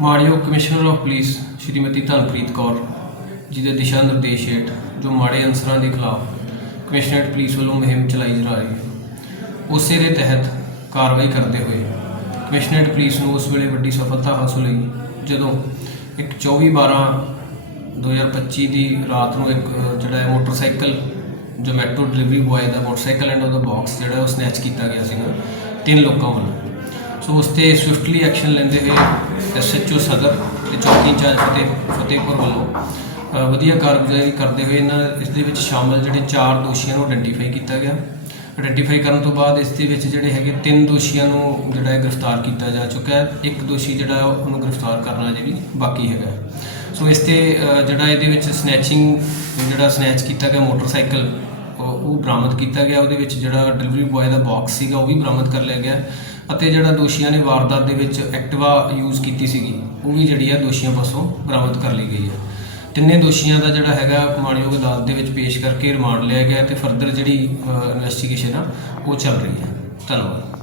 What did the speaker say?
ਮਾੜਿਓ commissioner of police Shrimati Dhanpreet Kaur ji ਦੇ ਦਿਸ਼ਾ ਨਿਰਦੇਸ਼ ਹੇਠ ਜੋ ਮਾੜੇ ਅਨਸਰਾਂ ਦੇ ਖਿਲਾਫ ਕਮਿਸ਼ਨਰਟ ਪੁਲਿਸ ਵੱਲੋਂ ਮੁਹਿੰਮ ਚਲਾਈ ਜਾ ਰਹੀ ਉਸੇ ਦੇ ਤਹਿਤ ਕਾਰਵਾਈ ਕਰਦੇ ਹੋਏ ਕਮਿਸ਼ਨਰਟ ਪੁਲਿਸ ਨੂੰ ਉਸ ਵੇਲੇ ਵੱਡੀ ਸਫਲਤਾ ਹਾਸਲ ਹੋਈ ਜਦੋਂ ਇੱਕ 24 12 2025 ਦੀ ਰਾਤ ਨੂੰ ਇੱਕ ਜਿਹੜਾ ਹੈ ਮੋਟਰਸਾਈਕਲ ਮੈਟਰੋ ਡਿਲੀਵਰੀ ਬੁਆਏ ਦਾ ਮੋਟਰਸਾਈਕਲ ਐਂਡ ਉਹਦਾ ਬਾਕਸ ਜਿਹੜਾ ਉਹ ਸਨੈਚ ਕੀਤਾ ਗਿਆ ਸੀਗਾ ਤਿੰਨ ਲੋਕਾਂ ਵੱਲੋਂ ਸੋ ਉਸ ਤੇ ਸਵਿਫਟਲੀ ਐਕਸ਼ਨ ਲੈਂਦੇ ਹੋਏ ਐਸਐਚਓ ਸਦਰ ਤੇ ਚੌਕੀ ਇੰਚਾਰਜ ਫਤਿਹ ਫਤਿਹਪੁਰ ਵੱਲੋਂ ਵਧੀਆ ਕਾਰਗੁਜ਼ਾਰੀ ਕਰਦੇ ਹੋਏ ਇਹਨਾਂ ਇਸ ਦੇ ਵਿੱਚ ਸ਼ਾਮਲ ਜਿਹੜੇ ਚਾਰ ਦੋਸ਼ੀਆਂ ਨੂੰ ਆਇਡੈਂਟੀਫਾਈ ਕੀਤਾ ਗਿਆ ਆਇਡੈਂਟੀਫਾਈ ਕਰਨ ਤੋਂ ਬਾਅਦ ਇਸ ਦੇ ਵਿੱਚ ਜਿਹੜੇ ਹੈਗੇ ਤਿੰਨ ਦੋਸ਼ੀਆਂ ਨੂੰ ਜਿਹੜਾ ਗ੍ਰਿਫਤਾਰ ਕੀਤਾ ਜਾ ਚੁੱਕਾ ਹੈ ਇੱਕ ਦੋਸ਼ੀ ਜਿਹੜਾ ਉਹਨੂੰ ਗ੍ਰਿਫਤਾਰ ਕਰਨਾ ਅਜੇ ਵੀ ਬਾਕੀ ਹੈਗਾ ਸੋ ਇਸ ਤੇ ਜਿਹੜਾ ਇਹਦੇ ਵਿੱਚ ਸਨੈਚਿੰਗ ਜਿਹੜਾ ਸਨੈਚ ਕੀਤਾ ਗਿਆ ਮੋਟਰਸਾਈਕਲ ਉਹ ਬਰਾਮਦ ਕੀਤਾ ਗਿਆ ਉਹਦੇ ਵਿੱਚ ਜਿਹੜਾ ਡਿਲੀਵਰੀ ਬॉय ਦਾ ਬਾਕਸ ਸੀਗਾ ਉਹ ਵੀ ਬਰਾਮਦ ਕਰ ਲਿਆ ਗਿਆ ਅਤੇ ਜਿਹੜਾ ਦੋਸ਼ੀਆਂ ਨੇ ਵਾਰਦਾਤ ਦੇ ਵਿੱਚ ਐਕਟਿਵਾ ਯੂਜ਼ ਕੀਤੀ ਸੀਗੀ ਉਹ ਵੀ ਜਿਹੜੀ ਆ ਦੋਸ਼ੀਆਂ ਪਾਸੋਂ ਬਰਾਮਦ ਕਰ ਲਈ ਗਈ ਹੈ ਤਿੰਨੇ ਦੋਸ਼ੀਆਂ ਦਾ ਜਿਹੜਾ ਹੈਗਾ ਮਾਣਯੋਗ ਅਦਾਲਤ ਦੇ ਵਿੱਚ ਪੇਸ਼ ਕਰਕੇ ਰਿਮਾਂਡ ਲਿਆ ਗਿਆ ਤੇ ਫਰਦਰ ਜਿਹੜੀ ਇਨਵੈਸਟੀਗੇਸ਼ਨ ਆ ਉਹ ਚੱਲ ਰਹੀ ਹੈ ਧੰਨਵਾਦ